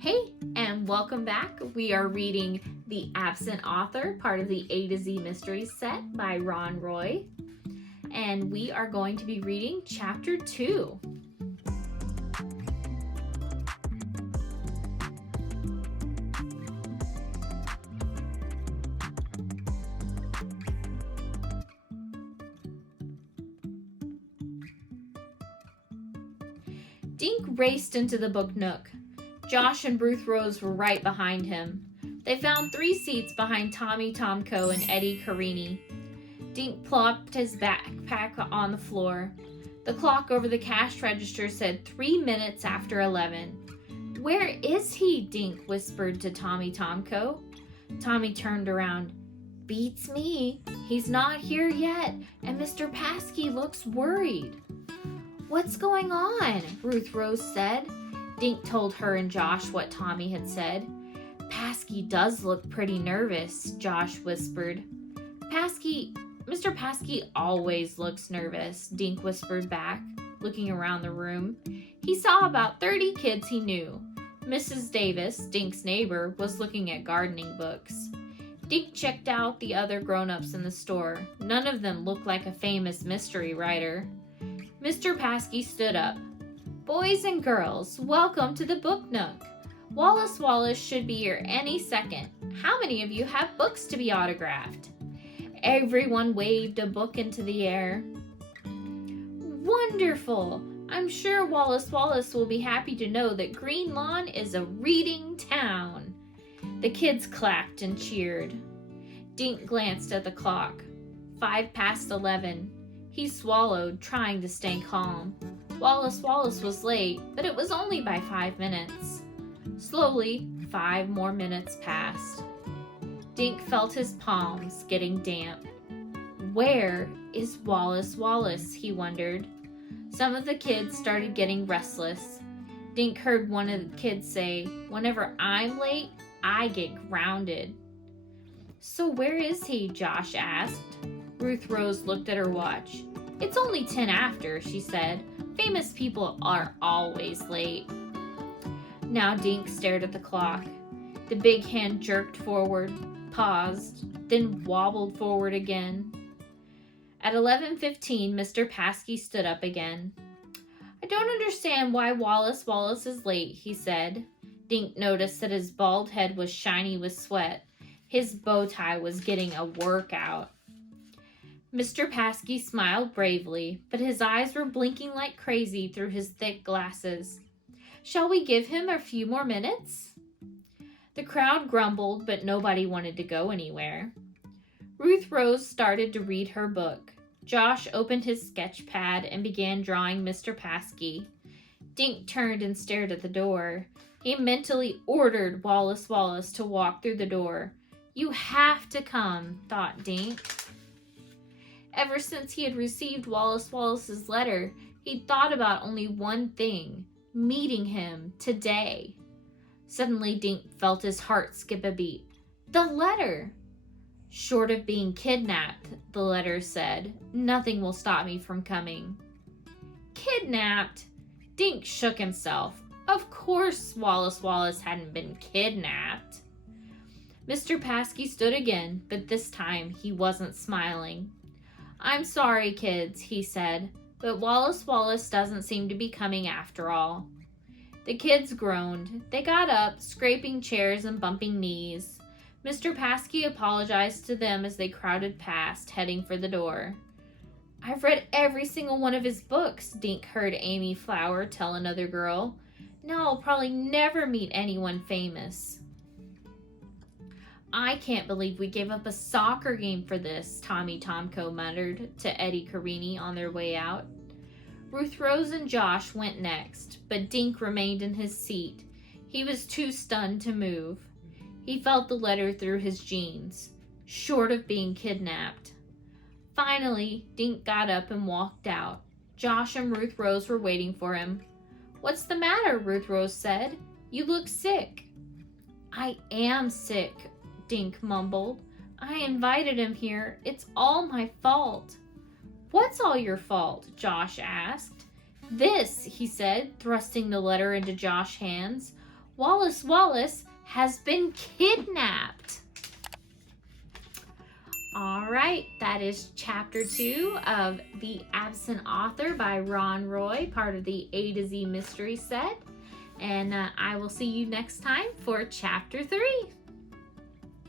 Hey, and welcome back. We are reading The Absent Author, part of the A to Z Mysteries set by Ron Roy. And we are going to be reading Chapter 2. Dink raced into the book nook. Josh and Ruth Rose were right behind him. They found 3 seats behind Tommy Tomko and Eddie Carini. Dink plopped his backpack on the floor. The clock over the cash register said 3 minutes after 11. "Where is he?" Dink whispered to Tommy Tomko. Tommy turned around. "Beats me. He's not here yet, and Mr. Paskey looks worried." "What's going on?" Ruth Rose said. Dink told her and Josh what Tommy had said. "Paskey does look pretty nervous," Josh whispered. Mr. Paskey always looks nervous," Dink whispered back, looking around the room. He saw about 30 kids he knew. Mrs. Davis, Dink's neighbor, was looking at gardening books. Dink checked out the other grown-ups in the store. None of them looked like a famous mystery writer. Mr. Paskey stood up. "Boys and girls, welcome to the Book Nook. Wallace Wallace should be here any second. How many of you have books to be autographed?" Everyone waved a book into the air. "Wonderful! I'm sure Wallace Wallace will be happy to know that Green Lawn is a reading town." The kids clapped and cheered. Dink glanced at the clock. 11:05. He swallowed, trying to stay calm. Wallace Wallace was late, but it was only by 5 minutes. Slowly, 5 more minutes passed. Dink felt his palms getting damp. Where is Wallace Wallace, he wondered. Some of the kids started getting restless. Dink heard one of the kids say, "Whenever I'm late, I get grounded." "So where is he?" Josh asked. Ruth Rose looked at her watch. "It's only 10 after, she said. "Famous people are always late." Now Dink stared at the clock. The big hand jerked forward, paused, then wobbled forward again. At 11:15, Mr. Paskey stood up again. "I don't understand why Wallace Wallace is late," he said. Dink noticed that his bald head was shiny with sweat. His bow tie was getting a workout. Mr. Paskey smiled bravely, but his eyes were blinking like crazy through his thick glasses. "Shall we give him a few more minutes?" The crowd grumbled, but nobody wanted to go anywhere. Ruth Rose started to read her book. Josh opened his sketch pad and began drawing Mr. Paskey. Dink turned and stared at the door. He mentally ordered Wallace Wallace to walk through the door. "You have to come," thought Dink. Ever since he had received Wallace Wallace's letter, he'd thought about only one thing: meeting him today. Suddenly, Dink felt his heart skip a beat. The letter! "Short of being kidnapped," the letter said, "nothing will stop me from coming." Kidnapped? Dink shook himself. Of course Wallace Wallace hadn't been kidnapped. Mr. Paskey stood again, but this time he wasn't smiling. "I'm sorry, kids," he said, "but Wallace Wallace doesn't seem to be coming after all." The kids groaned. They got up, scraping chairs and bumping knees. Mr. Paskey apologized to them as they crowded past, heading for the door. "I've read every single one of his books," Dink heard Amy Flower tell another girl. "Now I'll probably never meet anyone famous." "I can't believe we gave up a soccer game for this," Tommy Tomko muttered to Eddie Carini on their way out. Ruth Rose and Josh went next, but Dink remained in his seat. He was too stunned to move. He felt the letter through his jeans. Short of being kidnapped. Finally, Dink got up and walked out. Josh and Ruth Rose were waiting for him. "What's the matter?" Ruth Rose said. "You look sick." "I am sick," Dink mumbled. "I invited him here. It's all my fault." "What's all your fault?" Josh asked. "This," he said, thrusting the letter into Josh's hands. Wallace Wallace has been kidnapped. All right, that is chapter 2 of The Absent Author by Ron Roy, part of the A to Z mystery set. And I will see you next time for chapter 3.